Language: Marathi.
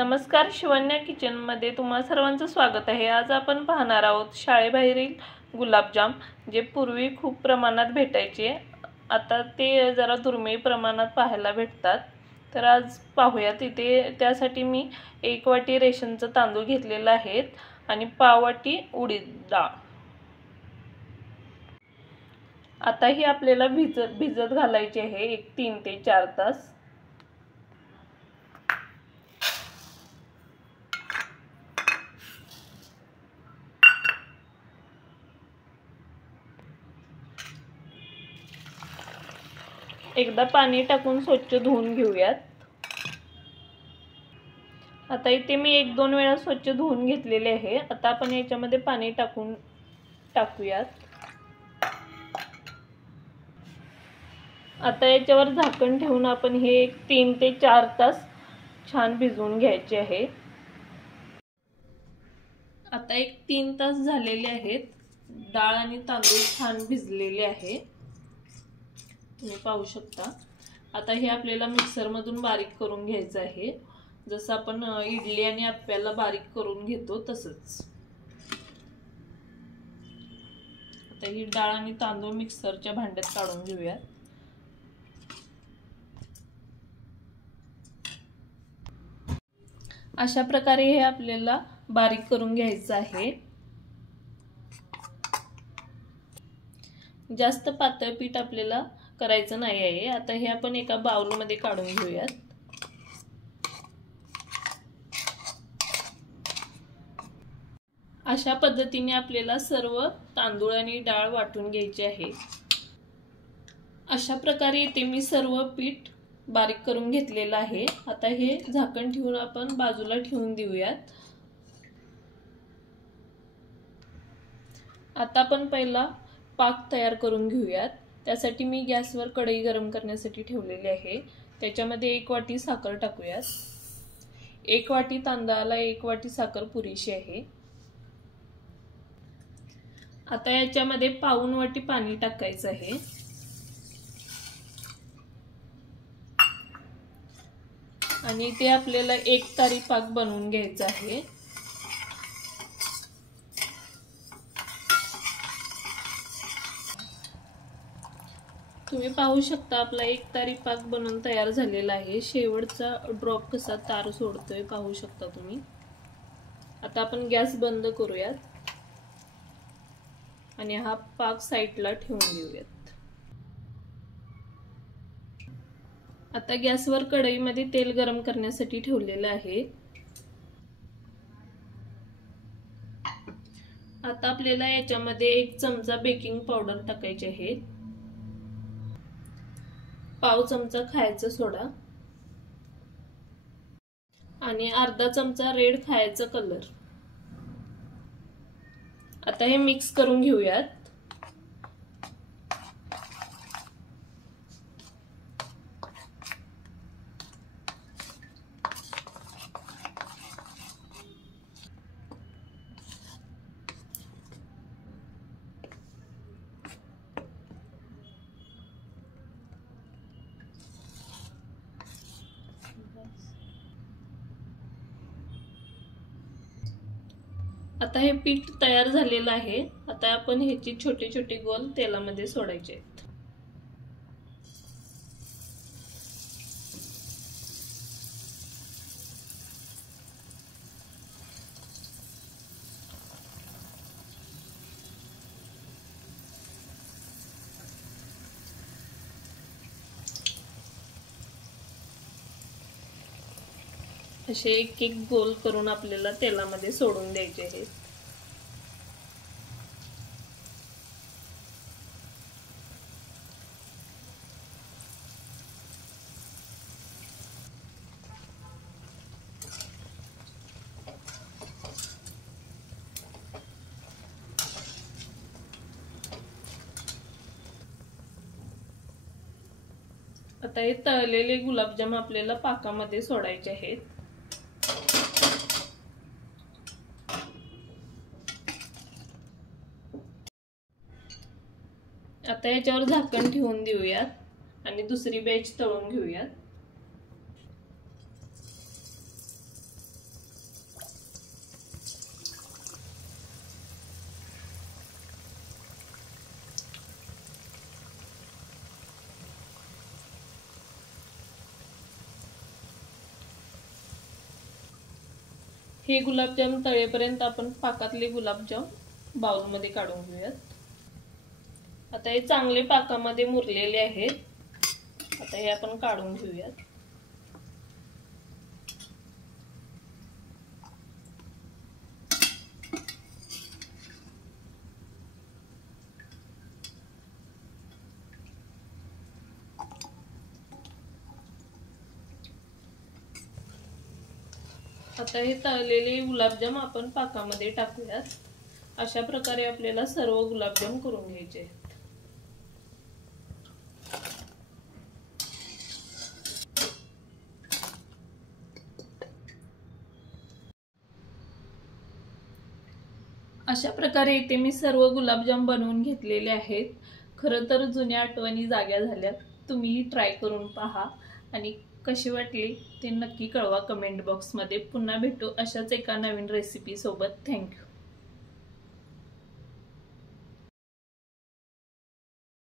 नमस्कार, शिवन्या किचनमध्ये तुम्हा सर्वांचं स्वागत आहे। आज आपण पाहणार आहोत शाळेबाहेरील गुलाबजाम, जे पूर्वी खूप प्रमाणात भेटायचे, आता ते जरा दुर्मिळ प्रमाणात पाहायला भेटतात। तर आज पाहूयात। इथे त्यासाठी मी 1 वाटी रेशनचं तांदूळ घेतलेला आहे आणि पाव वाटी उडीद डाळ। आता ही आपल्याला भिजत घालायची आहे 3 ते 4 तास। एकदा पाणी टाकून स्वच्छ धुवून घेऊयात। आता इथे मी 1-2 वेळा स्वच्छ धुवून घेतलेले आहे। आता आपण याच्यामध्ये पाणी टाकूयात। आता याच्यावर झाकण ठेवून आपण हे 3 ते 4 तास छान भिजवून घ्यायचे आहे। आता 3 तास झालेले आहेत। डाळ आणि तांदूळ छान भिजलेले आहे, तुम्ही पाहू शकता। आता हे आपल्याला मिक्सर मधून बारीक करून घ्यायचं आहे, जसं आपण इडली आणि आप्याला बारीक करून घेतो तसंच। आता ही डाळ आणि तांदूळ मिक्सरच्या भांड्यात काढून घेऊया। अशा प्रकारे हे आपल्याला बारीक करून घ्यायचं आहे। जास्त पातळ पीठ आपल्याला करायचं नाही आहे। आता हे आपण एका बाउल मध्ये काढून घेऊयात। अशा पद्धतीने आपल्याला सर्व तांदूळ आणि डाळ वाटून घ्यायची आहे। अशा प्रकारे इथे मी सर्व पीठ बारीक करून घेतलेलं आहे। आता हे झाकण ठेवून आपण बाजूला ठेवून देऊयात। आता आपण पहिला पाक तयार करून घेऊयात। त्यासाठी मी गॅसवर कढई गरम करण्यासाठी ठेवलेली आहे। त्याच्यामध्ये 1 वाटी साखर टाकूयात। 1 वाटी तांदळाला 1 वाटी साखर पुरेशी आहे। आता याच्यामध्ये पाऊण वाटी पाणी टाकायचं आहे। आणि ते आपल्याला एकतारी पाक बनवून घ्यायचा आहे। तुम्ही पाहू शकता आपला एकतारी पाक बनवून तयार झालेला आहे। शेवटचा ड्रॉप कसा तार सोडतोय पाहू शकता तुम्ही। आता आपण गॅस बंद करूयात आणि हा पाक साइडला ठेवून देऊयात। आता गॅसवर कढईमध्ये तेल गरम करण्यासाठी ठेवलेलं आहे। आता आपल्याला याच्यामध्ये 1 चमचा बेकिंग पावडर टाकायचे आहे, पाव चमचा खायचा सोडा आणि अर्धा चमचा रेड खायचा कलर। आता हे मिक्स करून घेऊयात। आता हे पीठ तयार झालेलं आहे। आता आपण ह्याचे छोटे छोटे गोल तेलामध्ये सोडायचे आहेत। असे एक गोल करून आपल्याला तेलामध्ये सोडून द्यायचे आहेत। आता हे तळलेले गुलाबजाम आपल्याला पाकामध्ये सोडायचे आहेत। आता याच्यावर झाकण ठेवून देऊयात आणि दुसरी बॅच तळून घेऊयात। हे गुलाबजाम तळेपर्यंत आपण पाकातले गुलाबजाम बाउलमध्ये काढून घेऊयात. आता हे चांगले पाकामध्ये मुरलेले आहेत. आता हे आपण काढून घेऊयात. आता हे तळलेले गुलाबजाम आपण पाकामध्ये टाकूयात. अशा प्रकारे आपल्याला सर्व गुलाबजाम करून घ्यायचे आहेत. अशा प्रकारे इथे मी सर्व गुलाबजाम बनवून घेतलेले आहेत. खरं तर जुन्या आठवणी जाग्या झाल्यात. तुम्ही ट्राय करून पहा आणि कशी वाटली ते नक्की कळवा कमेंट बॉक्समध्ये. पुन्हा भेटू अशाच एका नवीन रेसिपी सोबत. थँक्यू.